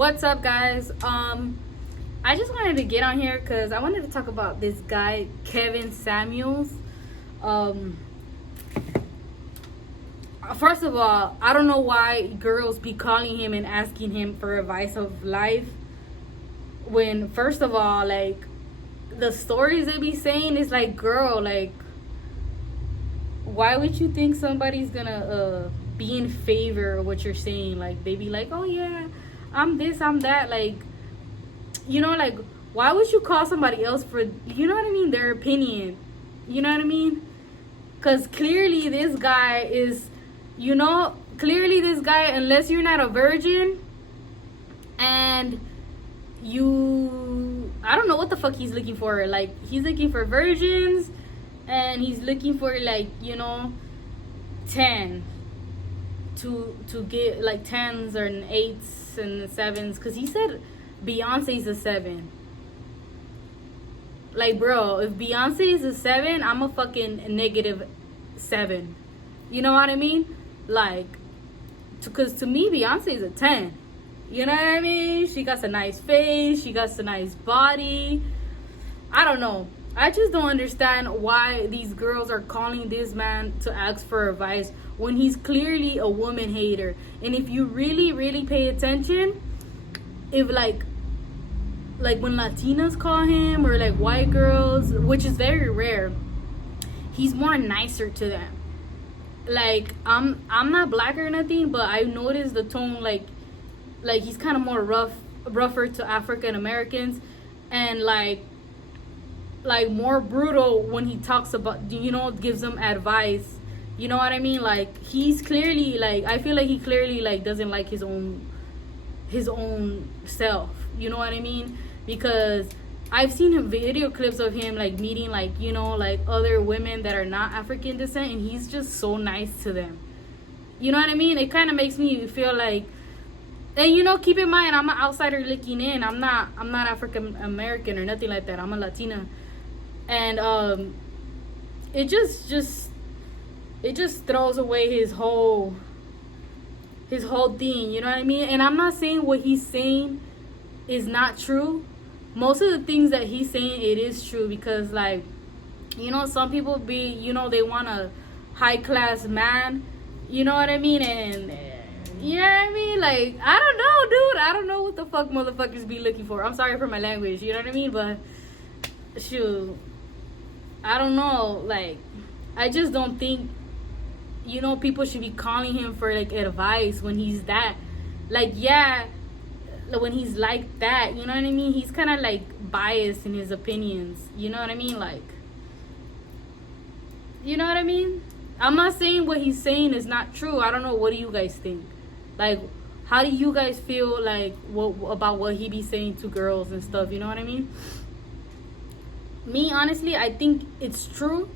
What's up, guys? I just wanted to get on here because I wanted to talk about this guy, Kevin Samuels. Um, First of all, I don't know why girls be calling him and asking him for advice of life. When, first of all, like, the stories they be saying is like, girl, like, why would you think somebody's gonna be in favor of what you're saying? Like, they be like, oh yeah, I'm this, I'm that. Like, like, why would you call somebody else for, their opinion? You know what I mean? Because clearly this guy is, unless you're not a virgin and I don't know what the fuck he's looking for. Like, he's looking for virgins and he's looking for, like, 10 to get, like, 10s or 8s and 7s. Because he said Beyonce's a 7. Like, bro, if Beyonce is a 7, I'm a fucking -7. You know what I mean? Like, because to me, Beyonce is a 10. You know what I mean? She got a nice face. She got a nice body. I don't know. I just don't understand why these girls are calling this man to ask for advice when he's clearly a woman hater. And if you really, really pay attention, if like when Latinas call him or like white girls, which is very rare, he's more nicer to them. Like, I'm not black or nothing, but I noticed the tone, like he's kind of more rougher to African Americans, and like more brutal when he talks about, gives them advice. You know what I mean? Like, he's clearly, like, I feel like he clearly, like, doesn't like his own self. You know what I mean? Because I've seen video clips of him, like, meeting, like, like, other women that are not African descent, and he's just so nice to them. You know what I mean? It kind of makes me feel like, and keep in mind, I'm an outsider looking in. I'm not African American or nothing like that. I'm a Latina, and it just throws away his whole thing. You know what I mean? And I'm not saying what he's saying is not true. Most of the things that he's saying, it is true, because, like, some people be, they want a high class man. You know what I mean? And you know what I mean? Like, I don't know, dude. I don't know what the fuck motherfuckers be looking for. I'm sorry for my language. You know what I mean? But shoot, I don't know. Like, I just don't think, people should be calling him for, like, advice when he's that. Like, yeah, when he's like that, you know what I mean? He's kind of, like, biased in his opinions. You know what I mean? Like, you know what I mean? I'm not saying what he's saying is not true. I don't know. What do you guys think? Like, how do you guys feel, like, about what he be saying to girls and stuff? You know what I mean? Me, honestly, I think it's true.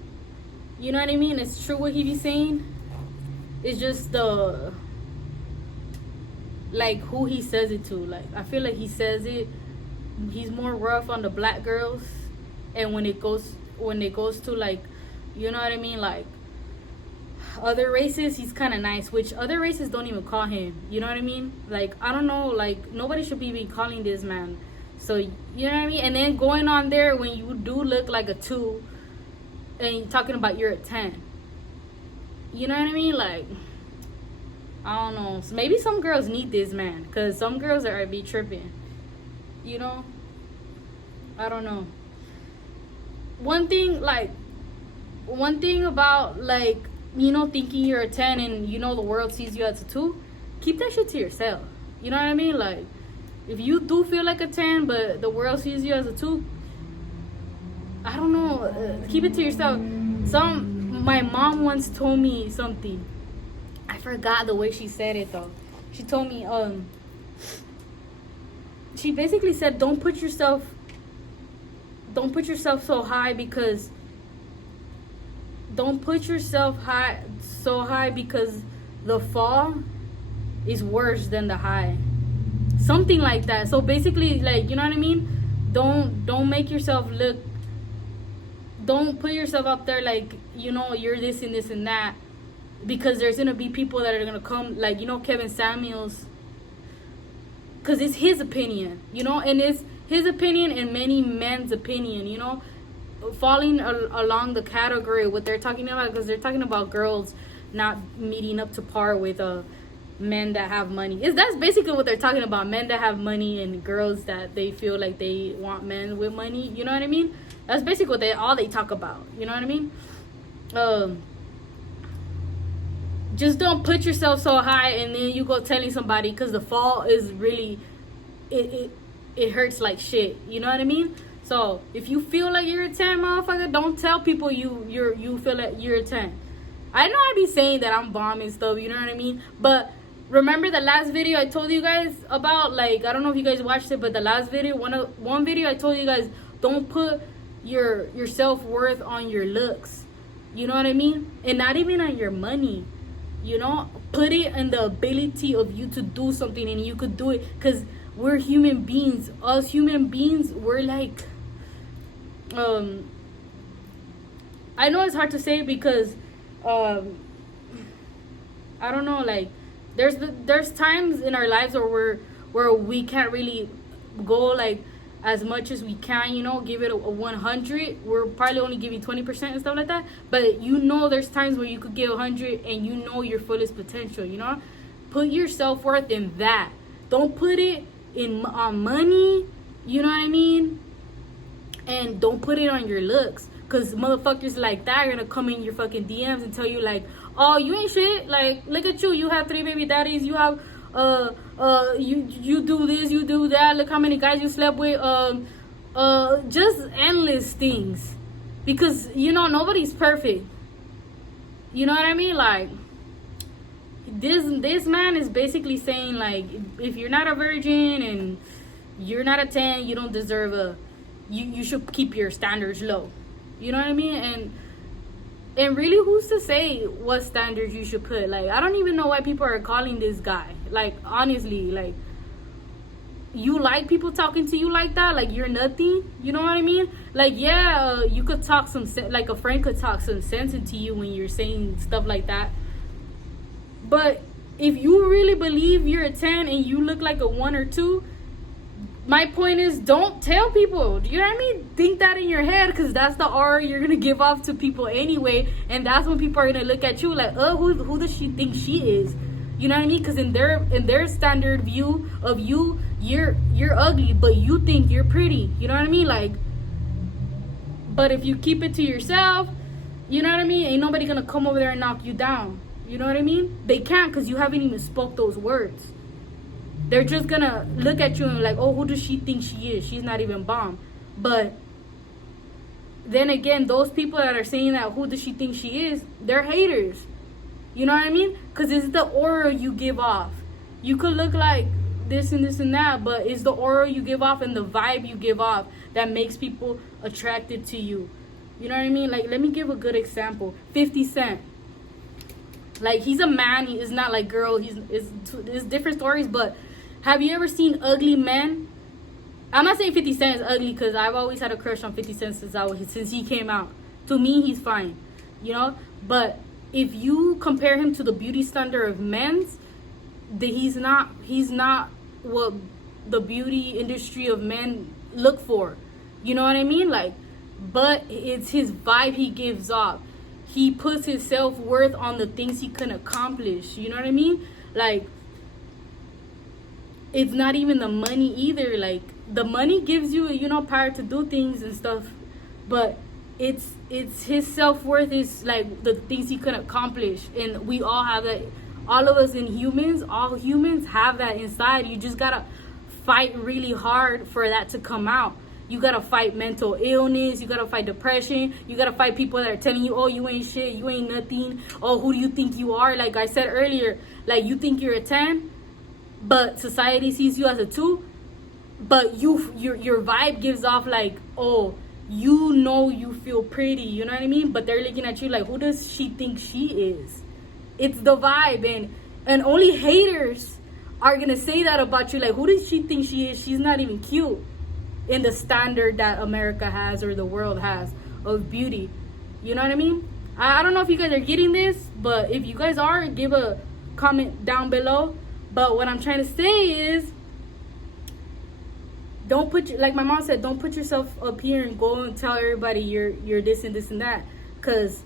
You know what I mean? It's true what he be saying. It's just like, who he says it to. Like, I feel like he's more rough on the black girls, and when it goes to, like, you know what I mean, like, other races, he's kind of nice, which other races don't even call him. You know what I mean? Like, I don't know, like, nobody should be calling this man. So, you know what I mean? And then going on there when you do look like a 2 and you're talking about you're a 10. You know what I mean? Like, I don't know. So maybe some girls need this man, because some girls are be tripping. I don't know. One thing about, like, thinking you're a 10 and the world sees you as a 2, keep that shit to yourself. You know what I mean? Like, if you do feel like a 10 but the world sees you as a 2, I don't know, keep it to yourself. My mom once told me something. I forgot the way she said it, though. She told me, she basically said, don't put yourself so high, because so high because the fall is worse than the high. Something like that. So basically, like, you know what I mean? Don't make yourself look, don't put yourself up there like, you're this and this and that, because there's gonna be people that are gonna come, like, Kevin Samuels because it's his opinion, you know, and it's his opinion and many men's opinion, you know, falling along the category of what they're talking about, because they're talking about girls not meeting up to par with men that have money. That's basically what they're talking about, men that have money and girls that they feel like they want men with money, you know what I mean? That's basically what they talk about, you know what I mean? Just don't put yourself so high and then you go telling somebody, because the fall is really, it hurts like shit, you know what I mean? So if you feel like you're a 10, motherfucker, don't tell people you feel like you're a 10. I know I be saying that I'm bomb and stuff, you know what I mean? But remember the last video I told you guys about, like, I don't know if you guys watched it, but the last video, one video I told you guys, don't put your self-worth on your looks, you know what I mean? And not even on your money, you know? Put it in the ability of you to do something, and you could do it, because we're human beings. Us human beings, we're like, I know it's hard to say because I don't know, like, there's times in our lives where we can't really go like as much as we can, you know, give it a 100. We're probably only giving 20% and stuff like that. But you know, there's times where you could give 100 and you know your fullest potential, you know. Put your self-worth in that. Don't put it on money, you know what I mean? And don't put it on your looks, because motherfuckers like that are gonna come in your fucking DMs and tell you like, oh, you ain't shit, like, look at you, you have 3 baby daddies, you have you do this, you do that, look how many guys you slept with, just endless things, because, you know, nobody's perfect, you know what I mean? Like, this man is basically saying, like, if you're not a virgin and you're not a 10, you don't deserve you should keep your standards low, you know what I mean? And really, who's to say what standards you should put? Like, I don't even know why people are calling this guy. Like, honestly, like, you like people talking to you like that? Like, you're nothing? You know what I mean? Like, yeah, you could talk like a friend could talk some sense into you when you're saying stuff like that. But if you really believe you're a 10 and you look like a 1 or 2, my point is, don't tell people. You know what I mean? Think that in your head, because that's the aura you're gonna give off to people anyway, and that's when people are gonna look at you like, oh, who does she think she is? You know what I mean? Because in their standard view of you, you're ugly, but you think you're pretty. You know what I mean? Like, but if you keep it to yourself, you know what I mean? Ain't nobody gonna come over there and knock you down. You know what I mean? They can't, because you haven't even spoke those words. They're just gonna look at you and like, oh, who does she think she is? She's not even bomb. But then again, those people that are saying that, who does she think she is? They're haters. You know what I mean? Because it's the aura you give off. You could look like this and this and that, but it's the aura you give off and the vibe you give off that makes people attracted to you. You know what I mean? Like, let me give a good example. 50 Cent. Like, he's a man. He is not like girl. It's different stories, but have you ever seen ugly men? I'm not saying 50 Cent is ugly, because I've always had a crush on 50 Cent since he came out. To me, he's fine, you know? But if you compare him to the beauty standard of men's, he's not what the beauty industry of men look for. You know what I mean? Like, but it's his vibe he gives off. He puts his self-worth on the things he can accomplish. You know what I mean? Like, it's not even the money either. Like, the money gives you, you know, power to do things and stuff, but it's his self-worth is like the things he can accomplish. And we all have that. All of us all humans have that inside. You just gotta fight really hard for that to come out. You gotta fight mental illness, you gotta fight depression, you gotta fight people that are telling you, oh, you ain't shit, you ain't nothing, oh, who do you think you are? Like I said earlier, like, you think you're a 10, but society sees you as a 2, but your vibe gives off like, oh, you know, you feel pretty, you know what I mean? But they're looking at you like, who does she think she is? It's the vibe, and only haters are gonna say that about you. Like, who does she think she is? She's not even cute in the standard that America has or the world has of beauty. You know what I mean? I don't know if you guys are getting this, but if you guys are, give a comment down below. But what I'm trying to say is, don't like my mom said, don't put yourself up here and go and tell everybody you're this and this and that, because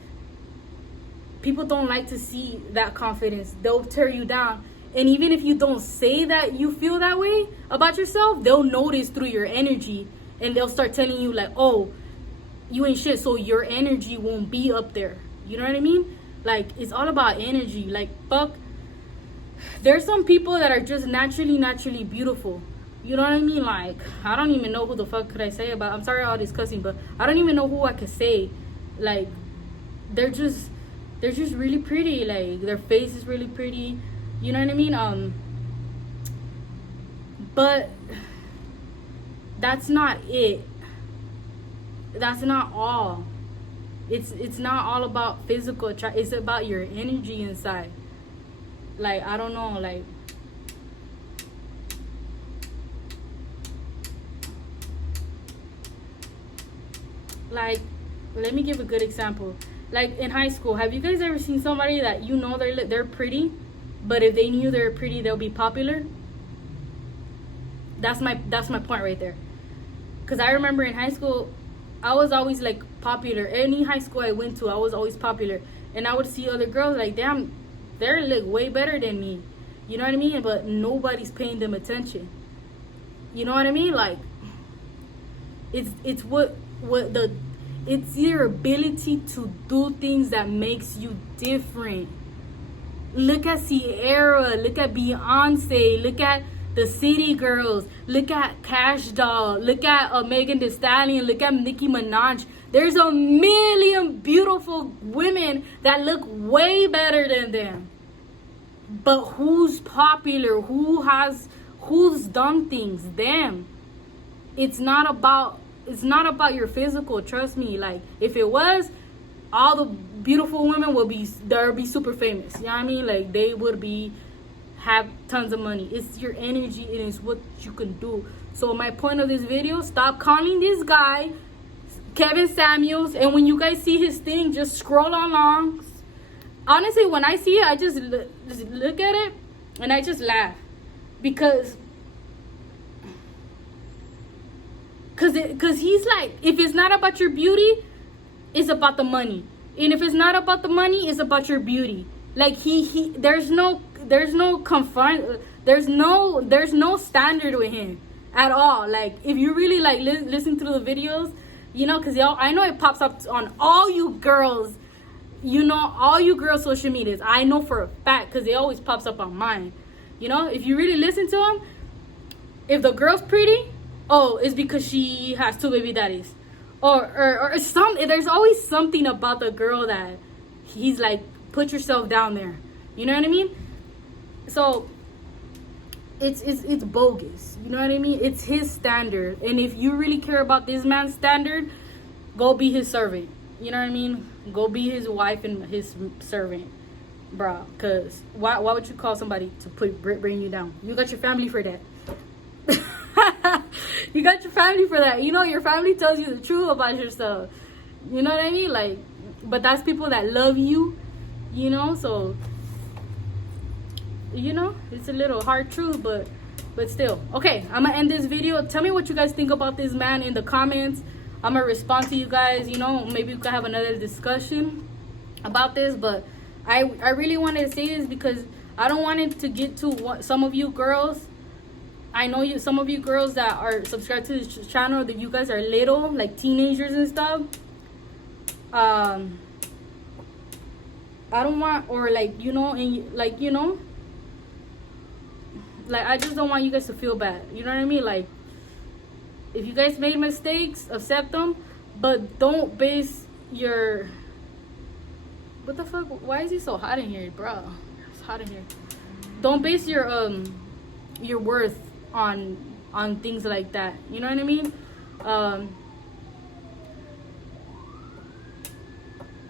people don't like to see that confidence. They'll tear you down. And even if you don't say that you feel that way about yourself, they'll notice through your energy, and they'll start telling you like, oh, you ain't shit, so your energy won't be up there. You know what I mean? Like, it's all about energy. Like, fuck, there's some people that are just naturally beautiful. You know what I mean? Like, I don't even know who the fuck could I say about. I'm sorry all this cussing, but I don't even know who I could say. Like, they're just really pretty. Like, their face is really pretty. You know what I mean? But that's not it. That's not all. It's not all about physical. It's about your energy inside. Like, I don't know, like let me give a good example. Like, in high school, have you guys ever seen somebody that you know they're pretty, but if they knew they're pretty, they'll be popular? That's my point right there. Because I remember in high school, I was always like popular. Any high school I went to, I was always popular, and I would see other girls like, damn, they're like way better than me. You know what I mean? But nobody's paying them attention. You know what I mean? Like, it's it's your ability to do things that makes you different. Look at Sierra, look at Beyonce, look at the City Girls, look at Cash Doll, look at Megan Thee Stallion, look at Nicki Minaj. There's a million beautiful women that look way better than them. But who's popular? Who's done things? Them. It's not about your physical, trust me. Like, if it was, all the beautiful women would be super famous. You know what I mean? Like, they would have tons of money. It's your energy, and it's what you can do. So my point of this video, stop calling this guy Kevin Samuels, and when you guys see his thing, just scroll along. Honestly, when I see it, I just look at it and I just laugh, because he's like, if it's not about your beauty, it's about the money, and if it's not about the money, it's about your beauty. Like, there's no standard with him at all. Like, if you really like listen to the videos, you know, because I know it pops up on all you girls. You know, all you girls' social medias. I know for a fact, because it always pops up on mine. You know, if you really listen to him, if the girl's pretty, oh, it's because she has 2 baby daddies. Or there's always something about the girl that he's like, put yourself down there. You know what I mean? So, it's bogus. You know what I mean? It's his standard. And if you really care about this man's standard, go be his servant. You know what I mean? Go be his wife and his servant, bro. Cause why would you call somebody to bring you down? You got your family for that. You got your family for that. You know, your family tells you the truth about yourself. You know what I mean? Like, but that's people that love you. You know, so you know, it's a little hard truth, but still. Okay, I'm gonna end this video. Tell me what you guys think about this man in the comments. I'm gonna respond to you guys. You know, maybe we could have another discussion about this, but I really wanted to say this because I don't want it to get to some of you girls. I know some of you girls that are subscribed to this channel, that you guys are little, like teenagers and stuff. I don't want, or like, you know, and like, you know, like, I just don't want you guys to feel bad. You know what I mean? Like, if you guys made mistakes, accept them, but don't base your... What the fuck? Why is it so hot in here, bro? It's hot in here. Don't base your worth on things like that. You know what I mean?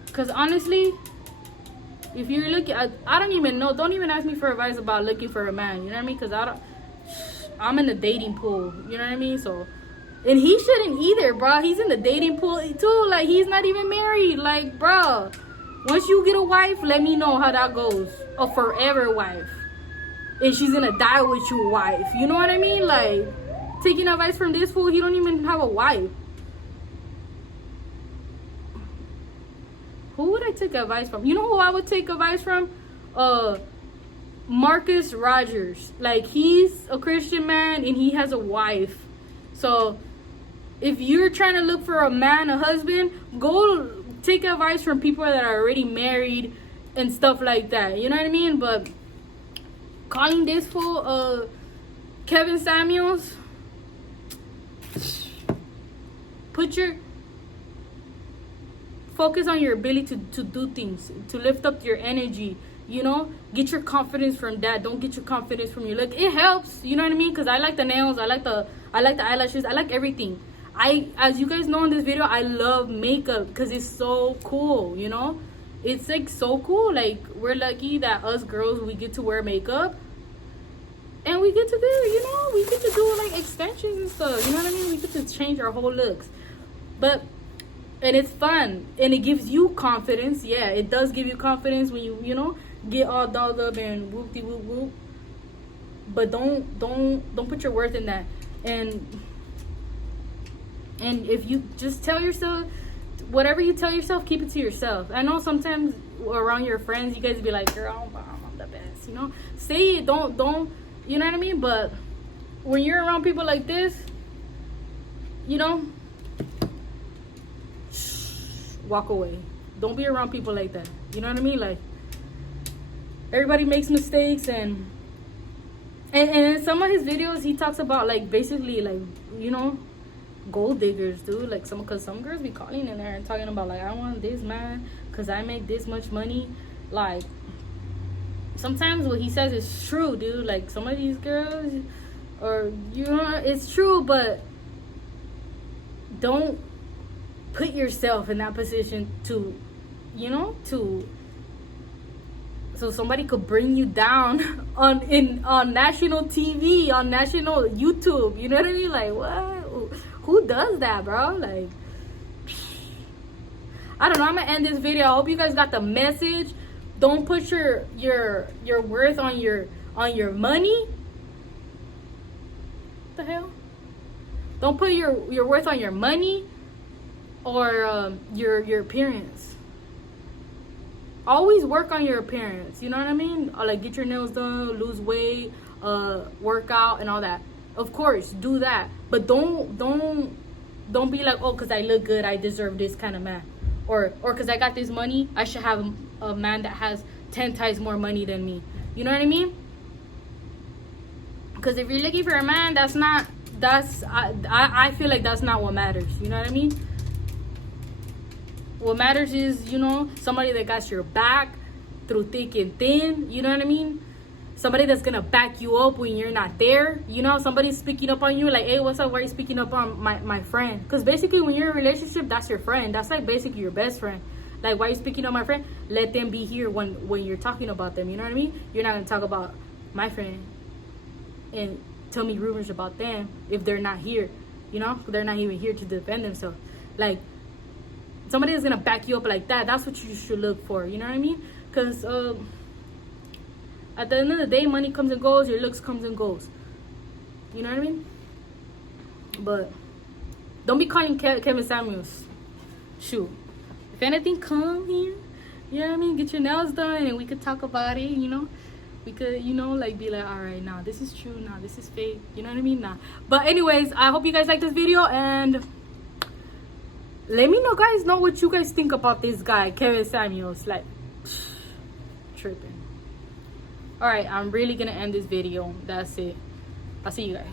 Because honestly, if you're looking, I don't even know. Don't even ask me for advice about looking for a man. You know what I mean? Because I'm in the dating pool. You know what I mean? So, and he shouldn't either, bro. He's in the dating pool too. Like, he's not even married. Like, bro, once you get a wife, let me know how that goes. A forever wife. And she's gonna die with your wife. You know what I mean? Like, taking advice from this fool. He don't even have a wife. Who would I take advice from? You know who I would take advice from? Marcus Rogers. Like, he's a Christian man and he has a wife. So if you're trying to look for a man, a husband, go take advice from people that are already married and stuff like that. You know what I mean? But calling this fool Kevin Samuels, focus on your ability to do things, to lift up your energy. You know, get your confidence from that. Don't get your confidence from your look. It helps, you know what I mean? Because I like the nails, I like the eyelashes, I like everything. As you guys know in this video, I love makeup because it's so cool, you know? It's like so cool. Like, we're lucky that us girls, we get to wear makeup. And we get to do, you know, we get to do like extensions and stuff. You know what I mean? We get to change our whole looks. And it's fun. And it gives you confidence. Yeah, it does give you confidence when you know, get all dolled up and whoop-de-whoop-whoop. But don't put your worth in that. And if you just tell yourself, whatever you tell yourself, keep it to yourself. I know sometimes around your friends, you guys be like, girl, I'm the best, you know? Say it, don't, you know what I mean? But when you're around people like this, you know, walk away. Don't be around people like that. You know what I mean? Like, everybody makes mistakes, and in some of his videos, he talks about, like, basically, like, you know, gold diggers, dude. Like, because some girls be calling in there and talking about, like, I want this man because I make this much money. Like, sometimes what he says is true, dude. Like, some of these girls, or, you know, it's true, but don't put yourself in that position to, you know, so somebody could bring you down on national TV, on national YouTube. You know what I mean? Like, what? Who does that, bro? Like, I don't know. I'm gonna end this video. I hope you guys got the message. Don't put your worth on your money. What the hell? Don't put your worth on your money or your appearance. Always work on your appearance. You know what I mean? Or like, get your nails done, lose weight, work out and all that. Of course, do that. But don't be like, oh, because I look good, I deserve this kind of man. Or because I got this money, I should have a man that has 10 times more money than me. You know what I mean? Because if you're looking for a man, I feel like that's not what matters. You know what I mean? What matters is, you know, somebody that got your back through thick and thin. You know what I mean? Somebody that's gonna back you up when you're not there. You know, somebody's speaking up on you, like, hey, what's up? Why are you speaking up on my friend? Because basically, when you're in a relationship, that's your friend. That's like basically your best friend. Like, why are you speaking on my friend? Let them be here when you're talking about them. You know what I mean? You're not gonna talk about my friend and tell me rumors about them if they're not here. You know, they're not even here to defend themselves. Like, somebody that's gonna back you up like that. That's what you should look for. You know what I mean? Because at the end of the day, money comes and goes, your looks comes and goes. You know what I mean? But don't be calling Kevin Samuels. Shoot. If anything, come here. You know what I mean? Get your nails done and we could talk about it, you know? We could, you know, like, be like, all right, nah, this is true, nah, this is fake. You know what I mean? Nah. But anyways, I hope you guys like this video, and let me guys know what you guys think about this guy, Kevin Samuels. Like, tripping. Alright, I'm really gonna end this video. That's it. I'll see you guys.